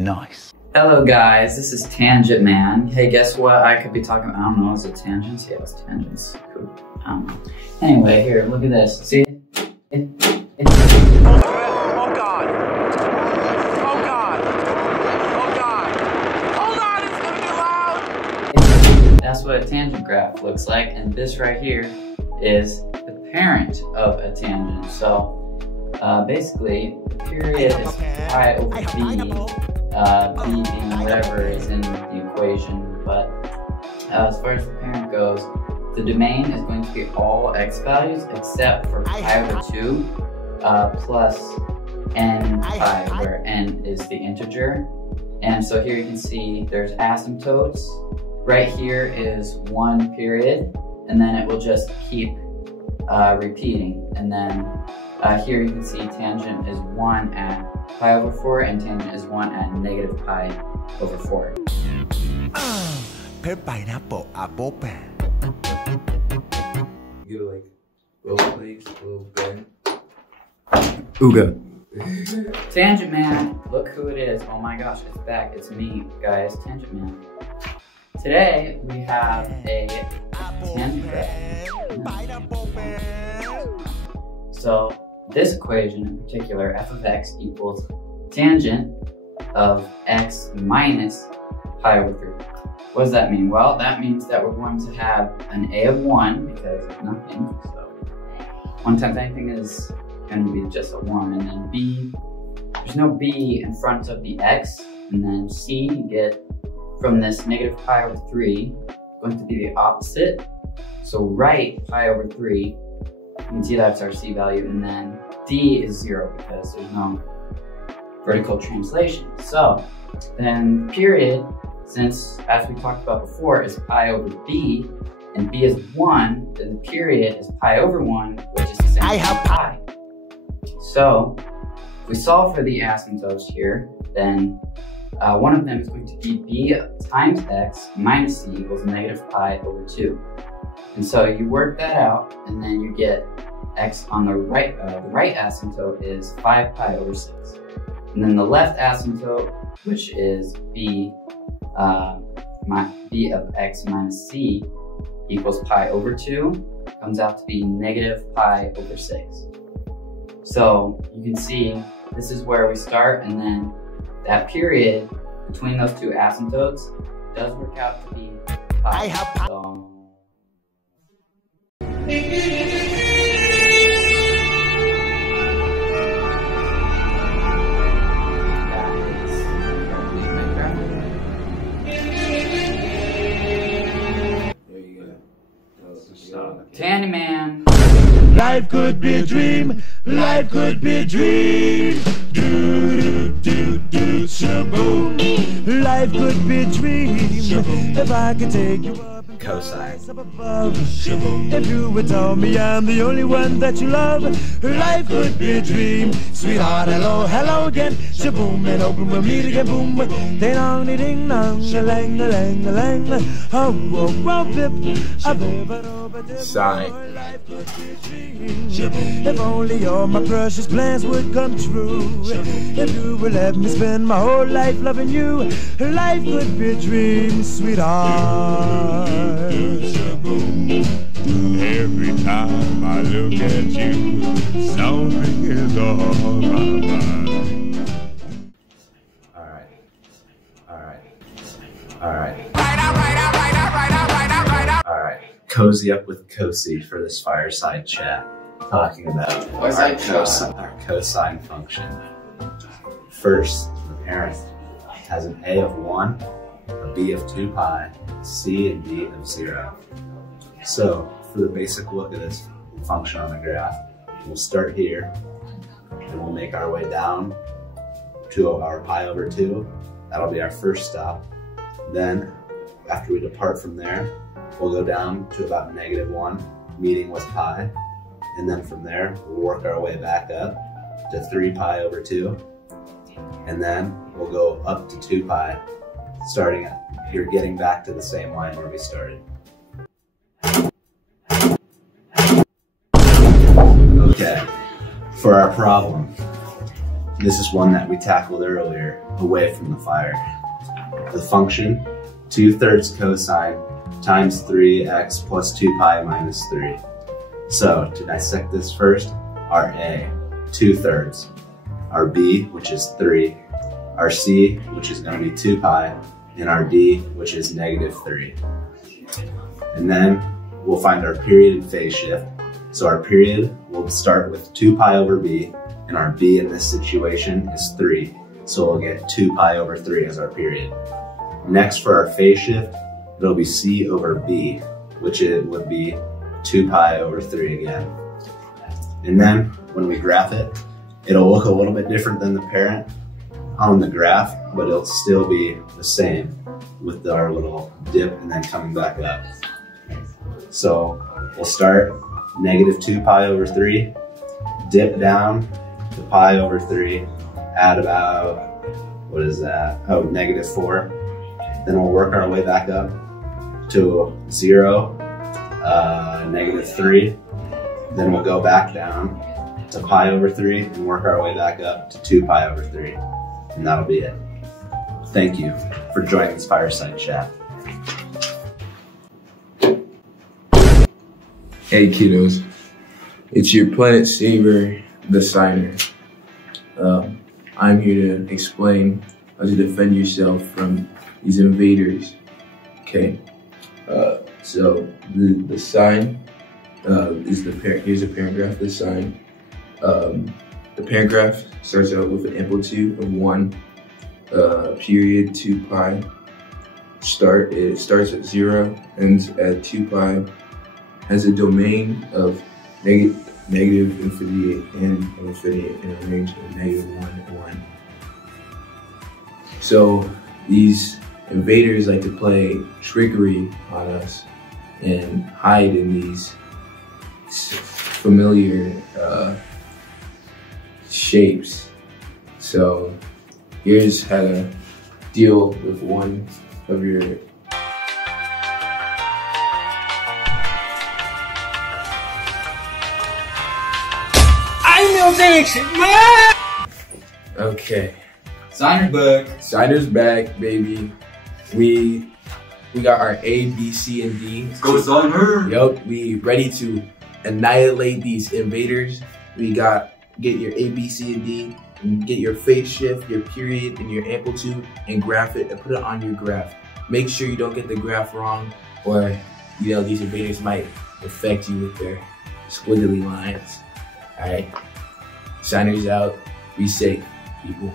Nice. Hello guys, this is Tangent Man. Hey, guess what? I could be talking, I don't know, is it tangents? Yeah, it's tangents. Cool. I don't know. Anyway, here, look at this. See? Oh God. Oh God. Oh God. Hold on, it's gonna be loud. That's what a tangent graph looks like, and this right here is the parent of a tangent. So basically, the period is pi over b, b being whatever is in the equation, but as far as the parent goes, the domain is going to be all x values except for pi over 2 plus n pi, where n is the integer. And so here you can see there's asymptotes. Right here is 1 period, and then it will just keep repeating. And then here you can see tangent is 1 at pi over 4, and tangent is 1 at negative pi over 4. You like little legs, little bend. Ooga. Tangent Man, look who it is. Oh my gosh, it's back. It's me, guys, Tangent Man. Today we have a tangent graph. So this equation in particular, f of x equals tangent of x minus pi over 3. What does that mean? Well, that means that we're going to have an a of 1 because of nothing. So 1 times anything is going to be just a 1, and then b, there's no b in front of the x, and then c, you get from this negative pi over 3, going to be the opposite. So right pi over 3, you can see that's our c value, and then d is 0 because there's no vertical translation. So then period, since as we talked about before, is pi over b, and b is 1, then the period is pi over 1, which is the same as pi. So if we solve for the asymptotes here, then one of them is going to be b times x minus c equals negative pi over 2. And so you work that out, and then you get x on the right asymptote is 5 pi over 6. And then the left asymptote, which is b of x minus c equals pi over 2, comes out to be negative pi over 6. So you can see this is where we start, and then that period between those two asymptotes does work out to be pi. So Tandy Man. Life could be a dream, life could be a dream. Do do do do shaboom. Life could be a dream if I could take you up and Cosine. up above. If you would tell me I'm the only one that you love, life could be a dream. Sweetheart, hello, hello again. Shaboom, and open we'll meet again. Boom, ding dong, ding dong, a lang, a lang, a lang. Oh, oh, oh, pip. Sine. If only all my precious plans would come true. If you would let me spend my whole life loving you, life could be a dream, sweetheart. Every time I look at you, something is on my mind. Alright. Cozy up with Cozy for this fireside chat, talking about our cosine function. First, the parent has an a of 1, a b of 2 pi, c and d of 0. So, for the basic look of this function on the graph, we'll start here, and we'll make our way down to our pi over 2. That'll be our first stop. Then, after we depart from there, we'll go down to about -1, meeting with pi. And then from there, we'll work our way back up to 3 pi over 2. And then we'll go up to 2 pi, starting at, you're getting back to the same line where we started. Okay, for our problem, This is one that we tackled earlier, away from the fire. The function, 2/3 cosine times 3x plus 2 pi minus 3. So to dissect this first, our A, 2/3, our B, which is 3, our C, which is going to be 2 pi, and our D, which is -3. And then we'll find our period and phase shift. So our period will start with 2 pi over B, and our B in this situation is 3. So we'll get 2 pi over 3 as our period. Next for our phase shift, it'll be C over B, which it would be 2 pi over 3 again. And then when we graph it, it'll look a little bit different than the parent on the graph, but it'll still be the same with our little dip and then coming back up. So we'll start -2 pi over 3, dip down to pi over 3, add about, what is that? Oh, -4. Then we'll work our way back up to 0, -3. Then we'll go back down to pi over 3 and work our way back up to 2 pi over 3. And that'll be it. Thank you for joining this fireside chat. Hey kiddos, it's your planet saver, the signer. I'm here to explain how to defend yourself from these invaders. Okay, so the sign is here's a paragraph. The sign, the paragraph starts out with an amplitude of 1, period 2 pi. It starts at 0, ends at 2 pi. Has a domain of negative infinity and infinity in a range of -1 and 1. So these invaders like to play trickery on us and hide in these familiar shapes. So here's how to deal with one of your Okay. Signer's back. Signer's back, baby. We got our A, B, C, and D. Go Signer! Yup, we ready to annihilate these invaders. We got get your A, B, C, and D, and get your phase shift, your period, and your amplitude, and graph it and put it on your graph. Make sure you don't get the graph wrong, or these invaders might affect you with their squiggly lines. Alright. Signer's out. Be safe, people.